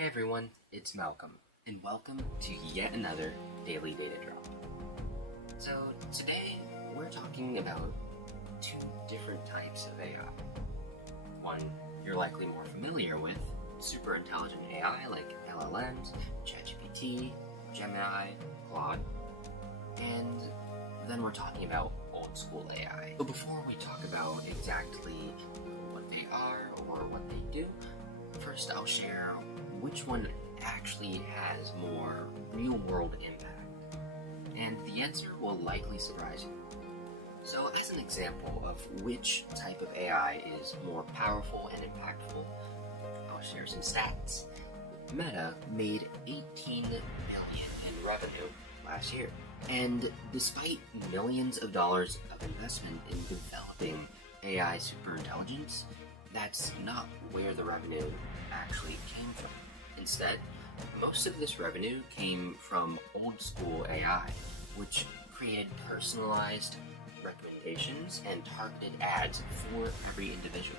Hey everyone, it's Malcolm, and welcome to yet another Daily Data Drop. So today we're talking about two different types of AI. One you're likely more familiar with, superintelligent AI like LLMs, ChatGPT, Gemini, Claude, and then we're talking about old school AI. So before we talk about exactly what they are or what they do, first I'll share which one actually has more real-world impact. And the answer will likely surprise you. So as an example of which type of AI is more powerful and impactful, I'll share some stats. Meta made $18 billion in revenue last year. And despite millions of dollars of investment in developing AI superintelligence, that's not where the revenue actually came from. Instead, most of this revenue came from old school AI, which created personalized recommendations and targeted ads for every individual.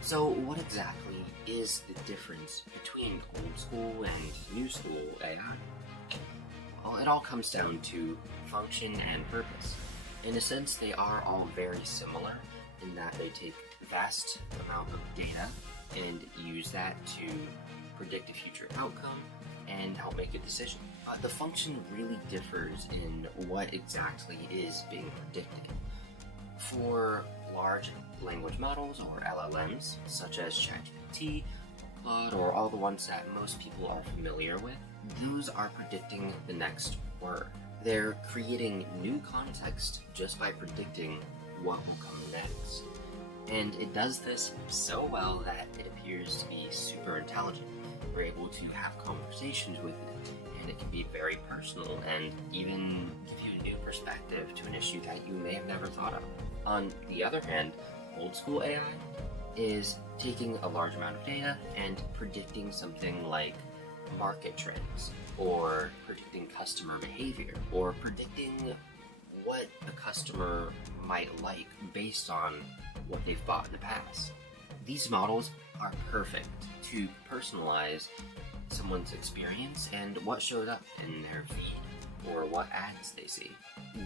So what exactly is the difference between old school and new school AI? Well, it all comes down to function and purpose. In a sense, they are all very similar in that they take vast amount of data and use that to predict a future outcome and help make a decision. The function really differs in what exactly is being predicted. For large language models or LLMs, such as ChatGPT, Claude, or all the ones that most people are familiar with, those are predicting the next word. They're creating new context just by predicting what will come next. And it does this so well that it appears to be super intelligent. We're able to have conversations with it, and it can be very personal and even give you a new perspective to an issue that you may have never thought of. On the other hand, old school AI is taking a large amount of data and predicting something like market trends, or predicting customer behavior, or predicting what a customer might like based on what they've bought in the past. These models are perfect to personalize someone's experience and what showed up in their feed or what ads they see.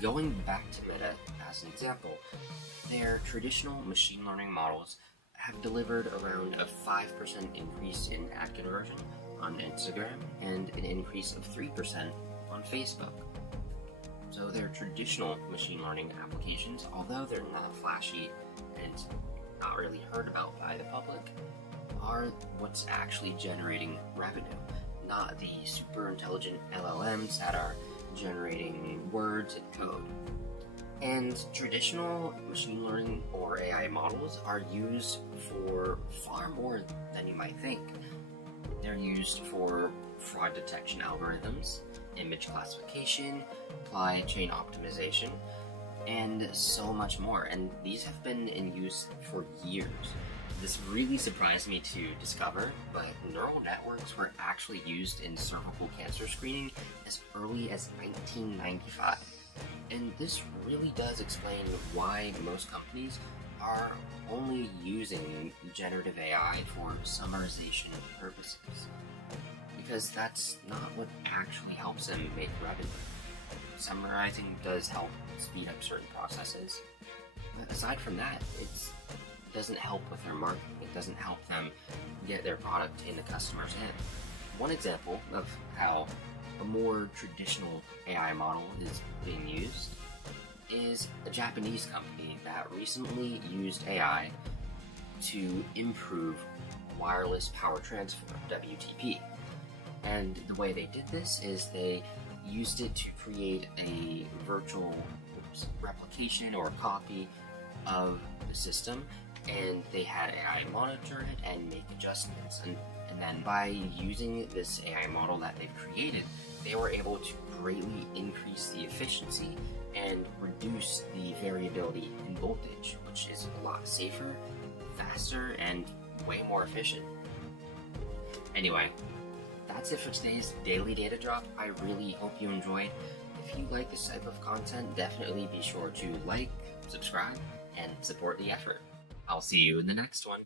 Going back to Meta as an example, their traditional machine learning models have delivered around a 5% increase in ad conversion on Instagram and an increase of 3% on Facebook. So their traditional machine learning applications, although they're not flashy and not really heard about by the public, are what's actually generating revenue, not the super intelligent LLMs that are generating words and code. And traditional machine learning or AI models are used for far more than you might think. They're used for fraud detection algorithms, image classification, supply chain optimization, and so much more. And these have been in use for years. This really surprised me to discover, but neural networks were actually used in cervical cancer screening as early as 1995. And this really does explain why most companies are only using generative AI for summarization purposes, because that's not what actually helps them make revenue. Summarizing does help speed up certain processes, but aside from that, it doesn't help with their marketing. It doesn't help them get their product in the customer's hand. One example of how a more traditional AI model is being used is a Japanese company that recently used AI to improve wireless power transfer, WTP. And the way they did this is they used it to create a virtual replication or copy of the system, and they had AI monitor it and make adjustments. And then by using this AI model that they've created, they were able to greatly increase the efficiency and reduce the variability in voltage, which is a lot safer, faster, and way more efficient. Anyway, that's it for today's Daily Data Drop. I really hope you enjoyed. If you like this type of content, definitely be sure to like, subscribe, and support the effort. I'll see you in the next one.